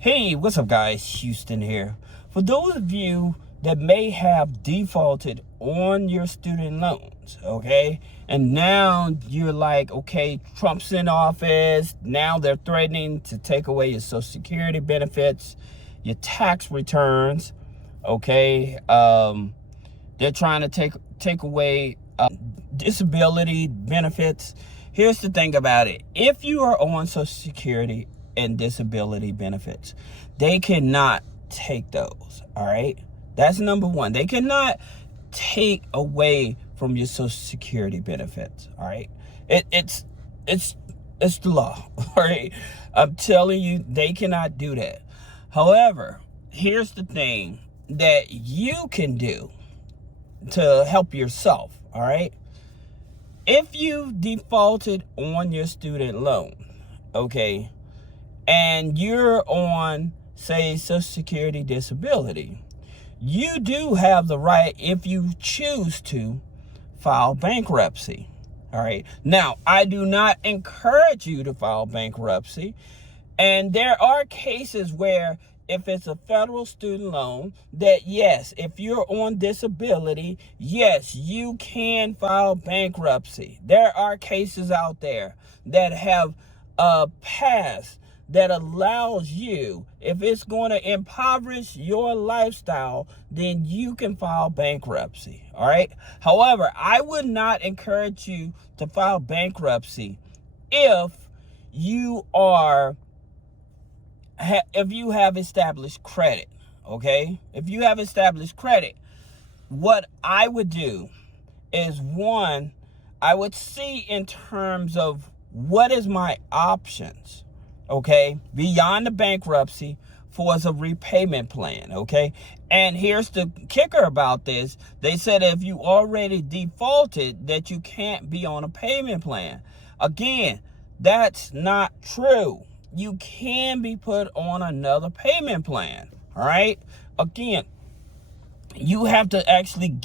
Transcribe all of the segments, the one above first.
Hey, what's up guys? Houston here. For those of you that may have defaulted on your student loans, okay? And now you're like, okay, Trump's in office. Now they're threatening to take away your Social Security benefits, your tax returns, okay? They're trying to take away disability benefits. Here's the thing about it. If you are on Social Security and disability benefits, they cannot take those. All right, that's number one. They cannot take away from your Social Security benefits. All right, it's the law. All right, I'm telling you, they cannot do that. However, here's the thing that you can do to help yourself. All right, if you defaulted on your student loan, okay, and you're on, say, Social Security disability, you do have the right, if you choose to, file bankruptcy. All right. Now, I do not encourage you to file bankruptcy. And there are cases where if it's a federal student loan, that yes, if you're on disability, yes, you can file bankruptcy. There are cases out there that have passed that allows you, if it's going to impoverish your lifestyle, then you can file bankruptcy. All right. However, I would not encourage you to file bankruptcy if you have established credit. Okay. If you have established credit, what I would do is, one, I would see in terms of what is my options, okay, beyond the bankruptcy for as a repayment plan, okay? And here's the kicker about this. They said if you already defaulted that you can't be on a payment plan. Again, that's not true. You can be put on another payment plan, all right? Again, you have to actually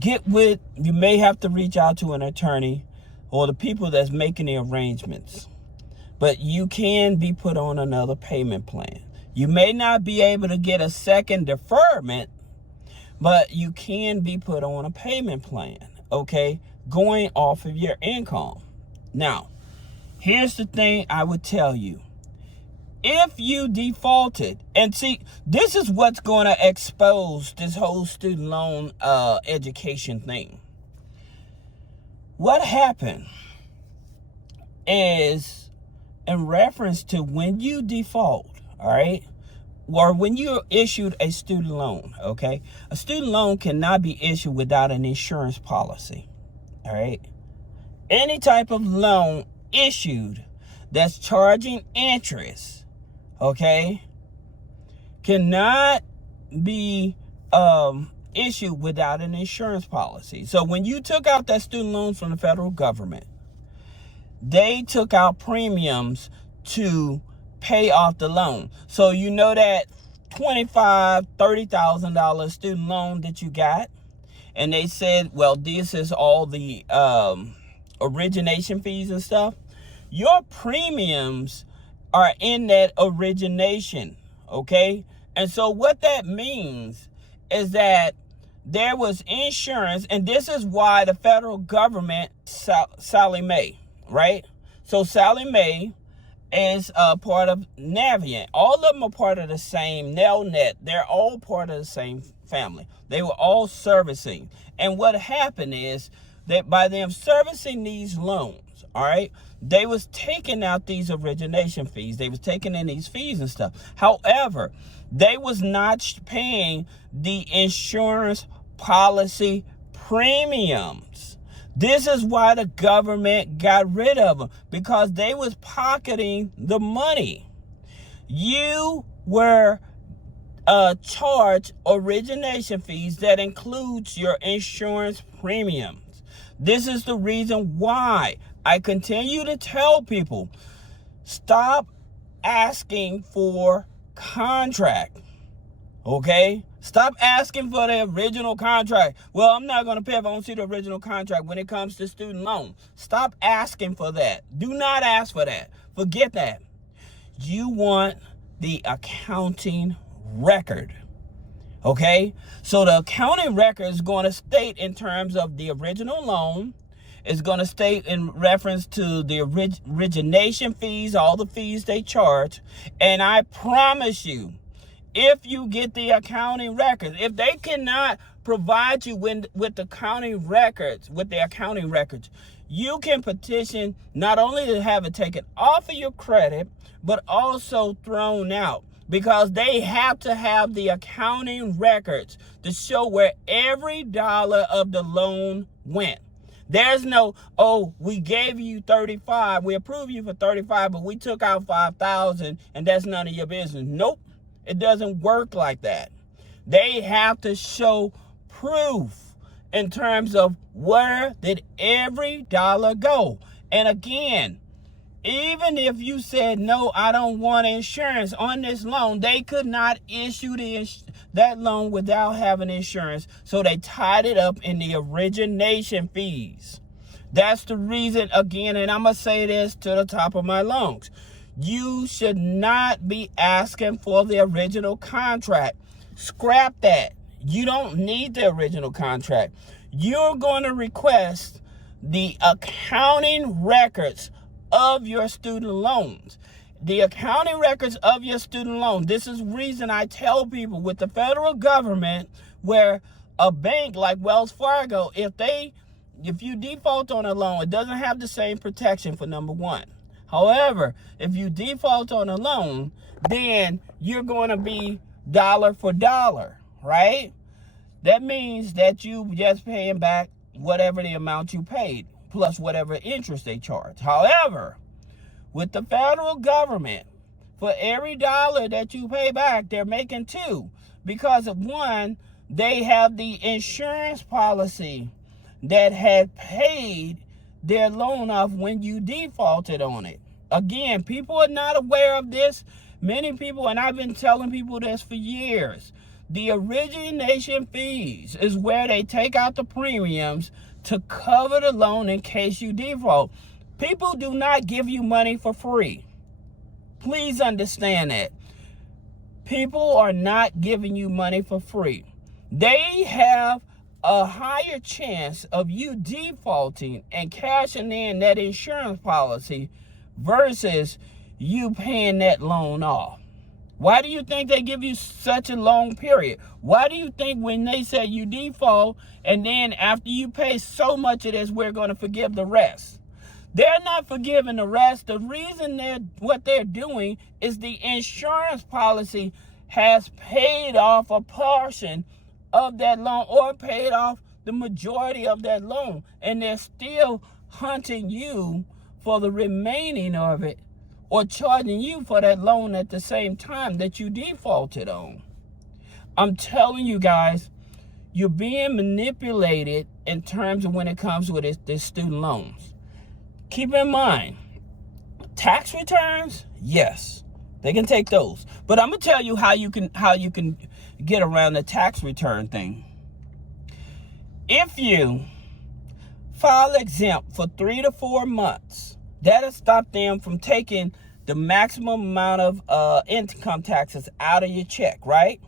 you may have to reach out to an attorney or the people that's making the arrangements. But you can be put on another payment plan. You may not be able to get a second deferment, but you can be put on a payment plan, okay, going off of your income. Now, here's the thing I would tell you. If you defaulted, and see, this is what's going to expose this whole student loan education thing. What happened is, in reference to when you default, all right, or when you're issued a student loan, okay, a student loan cannot be issued without an insurance policy, all right? Any type of loan issued that's charging interest, okay, cannot be issued without an insurance policy. So when you took out that student loan from the federal government, they took out premiums to pay off the loan. So you know that $25,000, $30,000 student loan that you got, and they said, well, this is all the origination fees and stuff. Your premiums are in that origination, okay? And so what that means is that there was insurance, and this is why the federal government, Sally Mae, right? So Sally Mae is a part of Navient. All of them are part of the same Nelnet. They're all part of the same family. They were all servicing. And what happened is that by them servicing these loans, all right, they was taking out these origination fees. They was taking in these fees and stuff. However, they was not paying the insurance policy premiums. This is why the government got rid of them, because they was pocketing the money. You were charged origination fees that includes your insurance premiums. This is the reason why I continue to tell people, stop asking for contract, okay? Stop asking for the original contract. Well, I'm not going to pay if I don't see the original contract when it comes to student loan. Stop asking for that. Do not ask for that. Forget that. You want the accounting record. Okay, so the accounting record is going to state in terms of the original loan. It's going to state in reference to the origination fees, all the fees they charge. And I promise you, if you get the accounting records, if they cannot provide you with the accounting records, you can petition not only to have it taken off of your credit, but also thrown out, because they have to have the accounting records to show where every dollar of the loan went. There's no, oh, we gave you 35, we approved you for 35, but we took out 5,000 and that's none of your business. Nope, it doesn't work like that. They have to show proof in terms of where did every dollar go. And again, even if you said, no, I don't want insurance on this loan, they could not issue that loan without having insurance. So they tied it up in the origination fees. That's the reason, again, and I'm going to say this to the top of my lungs. You should not be asking for the original contract. Scrap that. You don't need the original contract. You're going to request the accounting records of your student loans. The accounting records of your student loan. This is the reason I tell people with the federal government, where a bank like Wells Fargo, if you default on a loan, it doesn't have the same protection for number one. However, if you default on a loan, then you're going to be dollar for dollar, right? That means that you just paying back whatever the amount you paid, plus whatever interest they charge. However, with the federal government, for every dollar that you pay back, they're making two. Because of one, they have the insurance policy that had paid their loan off when you defaulted on it. Again, people are not aware of this. Many people, and I've been telling people this for years, the origination fees is where they take out the premiums to cover the loan in case you default. People do not give you money for free. Please understand that. People are not giving you money for free. They have a higher chance of you defaulting and cashing in that insurance policy versus you paying that loan off. Why do you think they give you such a long period? Why do you think when they say you default and then after you pay so much of this, we're going to forgive the rest? They're not forgiving the rest. The reason what they're doing is the insurance policy has paid off a portion of that loan or paid off the majority of that loan. And they're still hunting you for the remaining of it, or charging you for that loan at the same time that you defaulted on. I'm telling you guys, you're being manipulated in terms of when it comes with this student loans. Keep in mind, tax returns, yes, they can take those. But I'm gonna tell you how you can get around the tax return thing. If you file exempt for 3 to 4 months, that'll stop them from taking the maximum amount of income taxes out of your check, right?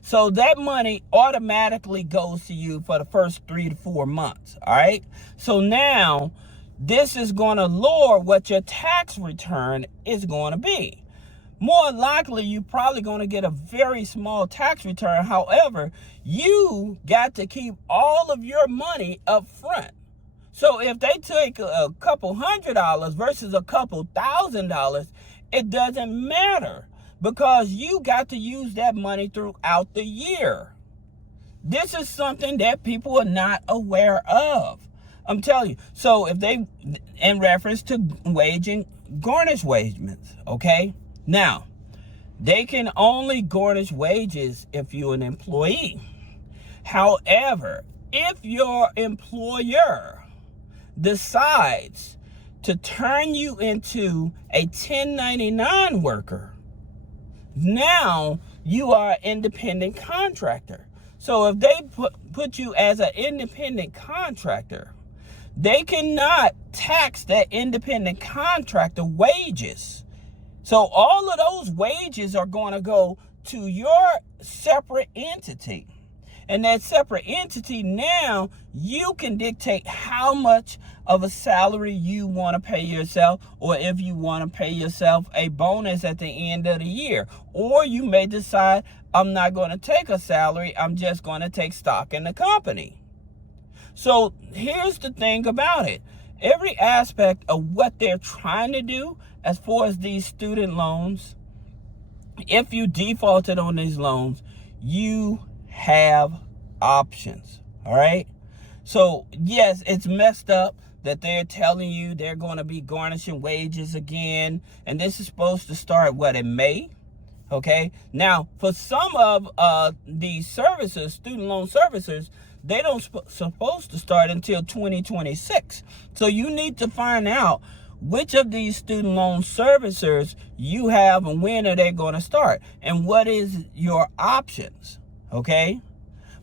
So that money automatically goes to you for the first 3 to 4 months, all right? So now this is going to lower what your tax return is going to be. More likely, you're probably going to get a very small tax return. However, you got to keep all of your money up front. So if they take a couple $100 versus a couple $1,000, it doesn't matter because you got to use that money throughout the year. This is something that people are not aware of. I'm telling you. So if they, in reference to garnish wages, okay? Now, they can only garnish wages if you're an employee. However, if your employer decides to turn you into a 1099 worker, now you are an independent contractor. So if they put you as an independent contractor, they cannot tax that independent contractor wages. So all of those wages are going to go to your separate entity. And that separate entity, now you can dictate how much of a salary you want to pay yourself, or if you want to pay yourself a bonus at the end of the year. Or you may decide, I'm not going to take a salary, I'm just going to take stock in the company. So here's the thing about it. Every aspect of what they're trying to do as far as these student loans, if you defaulted on these loans, you have options. All right. So yes, it's messed up that they're telling you they're going to be garnishing wages again. And this is supposed to start in May. Okay. Now, for some of these services, student loan servicers, they don't supposed to start until 2026. So you need to find out which of these student loan servicers you have and when are they going to start and what is your options. Okay.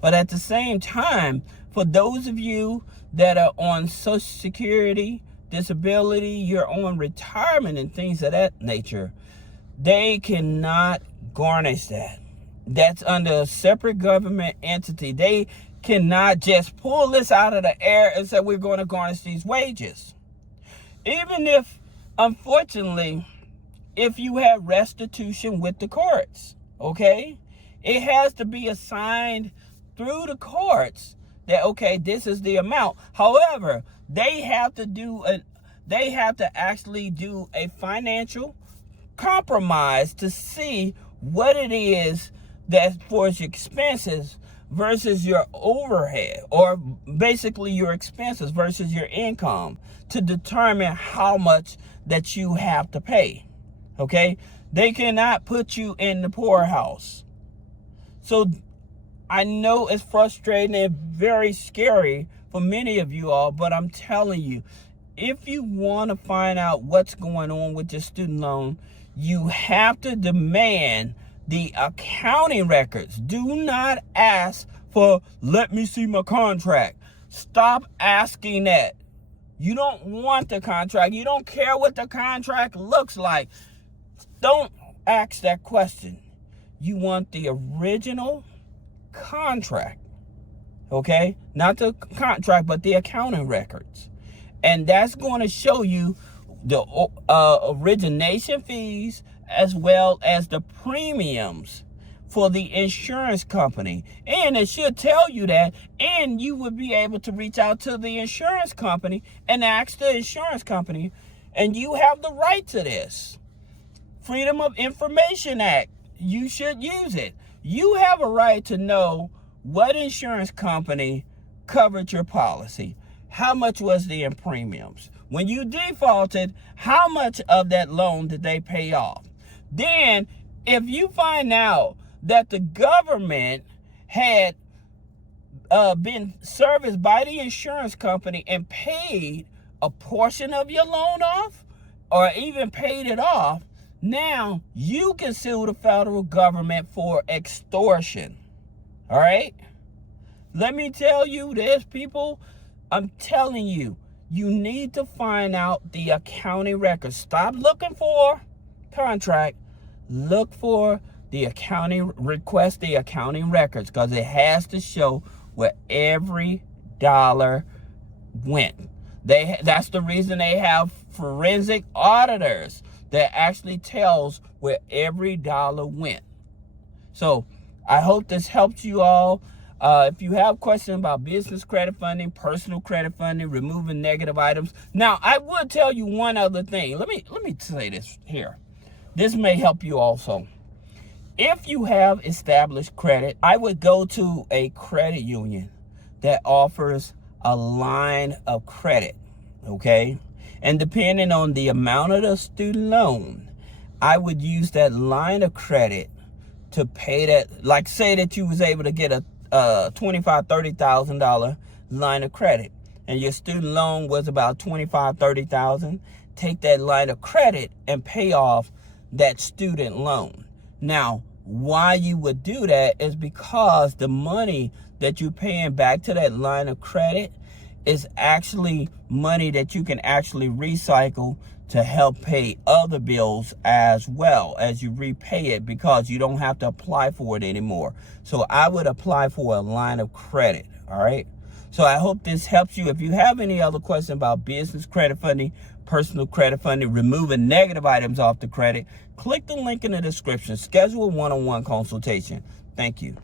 But at the same time, for those of you that are on Social Security, disability, you're on retirement and things of that nature, they cannot garnish that. That's under a separate government entity. They cannot just pull this out of the air and say we're going to garnish these wages. Even if, unfortunately, if you have restitution with the courts, okay, it has to be assigned through the courts that, okay, this is the amount. However, they have to actually do a financial compromise to see what it is that for your expenses versus your overhead, or basically your expenses versus your income, to determine how much that you have to pay. Okay? They cannot put you in the poorhouse. So I know it's frustrating and very scary for many of you all, but I'm telling you, if you want to find out what's going on with your student loan, you have to demand the accounting records. Do not ask for, let me see my contract. Stop asking that. You don't want the contract. You don't care what the contract looks like. Don't ask that question. You want the original contract, okay? Not the contract, but the accounting records. And that's going to show you the origination fees as well as the premiums for the insurance company. And it should tell you that, and you would be able to reach out to the insurance company and ask the insurance company, and you have the right to this. Freedom of Information Act, you should use it. You have a right to know what insurance company covered your policy. How much was the premiums? When you defaulted, how much of that loan did they pay off? Then, if you find out that the government had been serviced by the insurance company and paid a portion of your loan off, or even paid it off, now you can sue the federal government for extortion. All right? Let me tell you this, people. I'm telling you, you need to find out the accounting records. Stop looking for contract. Look for the accounting, request the accounting records, because it has to show where every dollar went. That's the reason they have forensic auditors that actually tells where every dollar went. So I hope this helps you all. If you have questions about business credit funding, personal credit funding, removing negative items. Now, I would tell you one other thing. Let me say this here. This may help you also. If you have established credit, I would go to a credit union that offers a line of credit, okay? And depending on the amount of the student loan, I would use that line of credit to pay that. Like, say that you was able to get a $25,000, $30,000 line of credit, and your student loan was about $25,000, $30,000. Take that line of credit and pay off that student loan. Now, why you would do that is because the money that you're paying back to that line of credit It's actually money that you can actually recycle to help pay other bills as well as you repay it, because you don't have to apply for it anymore. So I would apply for a line of credit, all right? So I hope this helps you. If you have any other questions about business credit funding, personal credit funding, removing negative items off the credit, click the link in the description. Schedule a one-on-one consultation. Thank you.